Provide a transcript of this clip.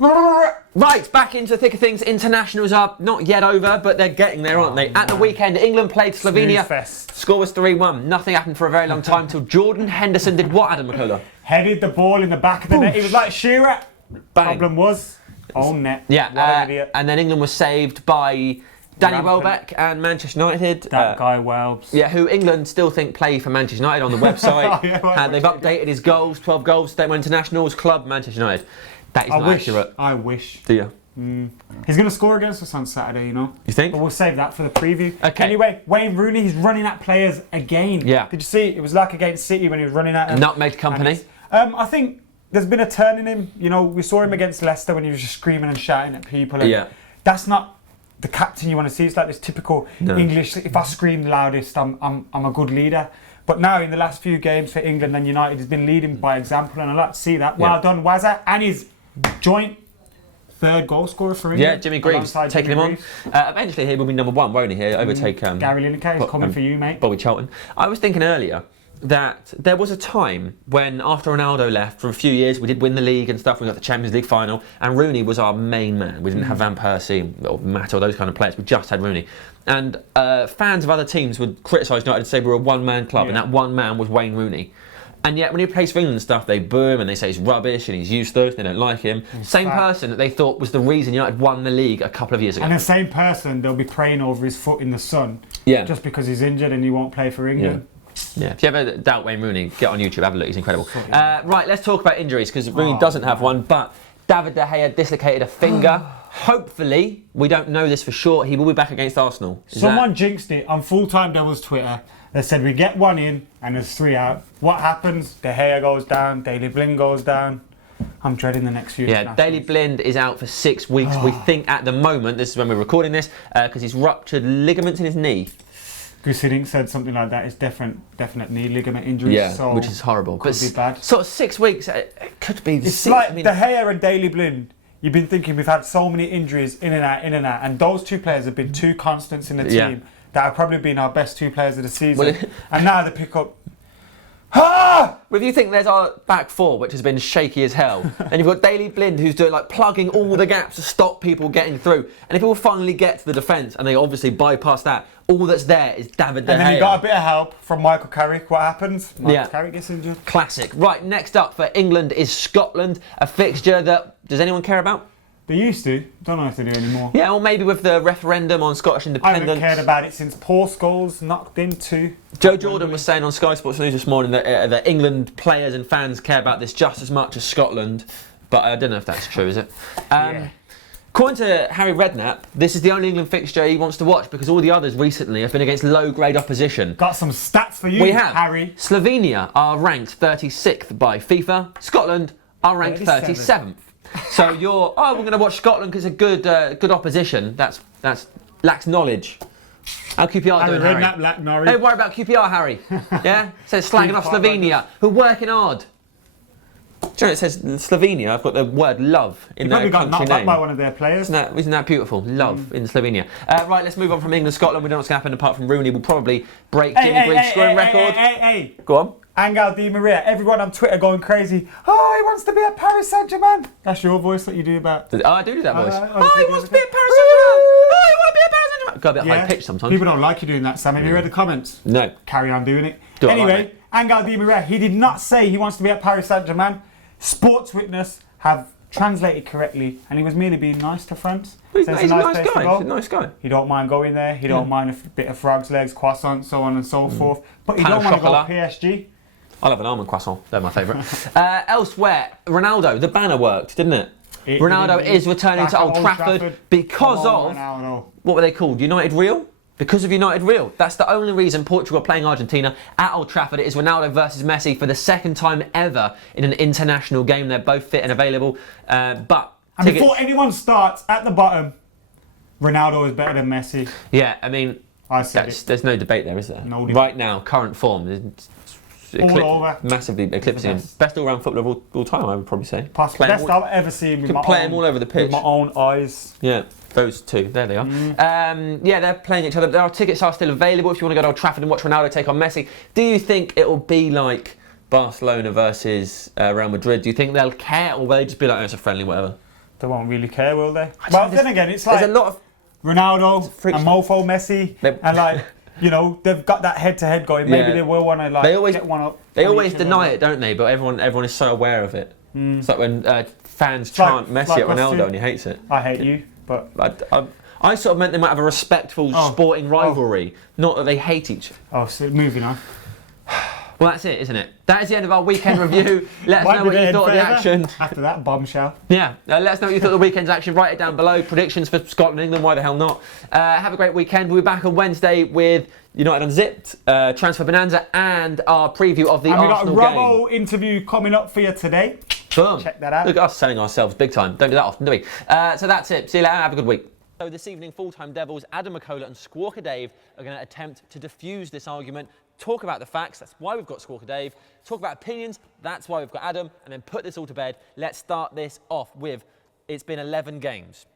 Right, back into the thick of things. Internationals are not yet over, but they're getting there, aren't they? At the weekend, England played Slovenia. Score was 3-1. Nothing happened for a very long time until Jordan Henderson did what, Adam McCullough? Headed the ball in the back of the net. He was like Shearer. Bang. Problem was, own net. Yeah, what an idiot. And then England was saved by Danny Welbeck and Manchester United. That guy Welbs. Yeah, who England still think play for Manchester United on the website. They've updated his goals, 12 goals, State Internationals, club Manchester United. That is not accurate. I wish. Do you? He's going to score against us on Saturday, you know. You think? But we'll save that for the preview. Okay. Anyway, Wayne Rooney, he's running at players again. Yeah. Did you see? It was like against City when he was running at them. Nutmeg company. I think there's been a turn in him. You know, we saw him against Leicester when he was just screaming and shouting at people. And that's not the captain you want to see. It's like this typical English, if I scream the loudest, I'm a good leader. But now in the last few games for England and United, he's been leading by example, and I like to see that. Well done, Wazza, and his joint third goal scorer for England. Yeah, Jimmy Greaves taking him on. Eventually he will be number one, won't he? He'll overtake Gary Lineker is coming for you, mate. Bobby Charlton. I was thinking earlier that there was a time when after Ronaldo left for a few years, we did win the league and stuff, we got the Champions League final, and Rooney was our main man. We didn't have Van Persie or Matt or those kind of players, we just had Rooney. And fans of other teams would criticise United and say we're a one-man club, and that one man was Wayne Rooney. And yet when he plays for England and stuff, they boo him and they say he's rubbish and he's useless, they don't like him. Same person that they thought was the reason United won the league a couple of years ago. And the same person, they'll be praying over his foot in the sun just because he's injured and he won't play for England. Yeah, if you ever doubt Wayne Rooney, get on YouTube, have a look, he's incredible. Right, let's talk about injuries, because Rooney doesn't have one, but David De Gea dislocated a finger. Hopefully, we don't know this for sure, he will be back against Arsenal. Someone jinxed it on FullTimeDEVILS Twitter. They said we get one in and there's 3 out. What happens? De Gea goes down, Daley Blind goes down. I'm dreading the next few. Yeah, Daley Blind is out for 6 weeks. We think at the moment, this is when we're recording this, because he's ruptured ligaments in his knee. Gusidink said something like that. It's definite knee ligament injury. So which is horrible. Could be bad. Sort of 6 weeks, it could be. It's like De Gea and Daley Blind. You've been thinking we've had so many injuries in and out, and those two players have been two constants in the team that have probably been our best 2 players of the season. And now they pick up. Well, if you think there's our back 4, which has been shaky as hell, and you've got Daley Blind who's doing like plugging all the gaps to stop people getting through, and if people finally get to the defence and they obviously bypass that, all that's there is David De Gea. And then you got a bit of help from Michael Carrick. What happens? Michael Carrick gets injured. Classic. Right, next up for England is Scotland, a fixture that does anyone care about? They used to. Don't know if they do anymore. Yeah, or maybe with the referendum on Scottish independence. I haven't cared about it since Paul Scholes knocked into. Joe Jordan was saying on Sky Sports News this morning that England players and fans care about this just as much as Scotland, but I don't know if that's true, is it? According to Harry Redknapp, this is the only England fixture he wants to watch because all the others recently have been against low-grade opposition. Got some stats for you, Harry. Slovenia are ranked 36th by FIFA. Scotland are ranked 37th. So you're, we're going to watch Scotland because it's a good opposition. That's lacks knowledge. How QPR doing, Harry? Hey, worry about QPR, Harry. Yeah? Says slagging off Slovenia, who are working hard. Do you know it says Slovenia? I've got the word love in their country name. Probably got knocked up by one of their players. Isn't that beautiful? Love in Slovenia. Right, let's move on from England, Scotland. We don't know what's going to happen apart from Rooney will probably break Jimmy Green's scoring record. Hey. Go on. Angel Di Maria, everyone on Twitter going crazy. Oh, he wants to be at Paris Saint-Germain. That's your voice that you do about. Oh, I do that voice. He wants to be at Paris Saint-Germain. Oh, he wants to be at Paris Saint-Germain. Got a bit high pitched sometimes. People don't like you doing that, Sam. Have you read the comments? No. Carry on doing it. Anyway, Angel Di Maria, he did not say he wants to be at Paris Saint-Germain. Sports Witness have translated correctly, and he was merely being nice to France. He's a nice guy. He's a nice guy. He don't mind going there. He don't mind a bit of frog's legs, croissant, so on and so forth. But he don't want to go to PSG. I love an almond croissant. They're my favourite. Elsewhere, Ronaldo, the banner worked, didn't it? Ronaldo is returning to Old Trafford because of, what were they called? United Real? Because of United Real. That's the only reason Portugal are playing Argentina at Old Trafford. It is Ronaldo versus Messi for the second time ever in an international game. They're both fit and available. Before anyone starts, at the bottom, Ronaldo is better than Messi. Yeah, I mean, there's no debate there, is there? No debate. Right now, current form. All over. Massively eclipsing him. Best all-round footballer of all time, I would probably say. Possibly. Best I've ever seen with play him all over the pitch. With my own eyes. Yeah, those two. There they are. They're playing each other. Our tickets are still available if you want to go to Old Trafford and watch Ronaldo take on Messi. Do you think it will be like Barcelona versus Real Madrid? Do you think they'll care, or will they just be like, oh, it's a friendly, whatever? They won't really care, will they? Well, then again, it's like there's a lot of Ronaldo and Mofo Messi, and like, you know, they've got that head-to-head going. Maybe they will want to like get one up. They always deny it, don't they? But everyone is so aware of it. It's like when fans chant Messi at Ronaldo and he hates it. I hate you, but I sort of meant they might have a respectful sporting rivalry, not that they hate each other. Oh, so moving on. Well, that's it, isn't it? That is the end of our weekend review. Let us know what you thought of the action. After that bombshell. Yeah, let us know what you thought of the weekend's action. Write it down below. Predictions for Scotland, England, why the hell not? Have a great weekend. We'll be back on Wednesday with United Unzipped, Transfer Bonanza, and our preview of the Arsenal game. We've got a Robbo interview coming up for you today. Boom. Check that out. Look at us selling ourselves big time. Don't do that often, do we? So that's it. See you later. Have a good week. So this evening, Full-Time Devils, Adam McCullough and Squawker Dave are going to attempt to diffuse this argument, talk about the facts, that's why we've got Squawker Dave, talk about opinions, that's why we've got Adam, and then put this all to bed. Let's start this off with, it's been 11 games.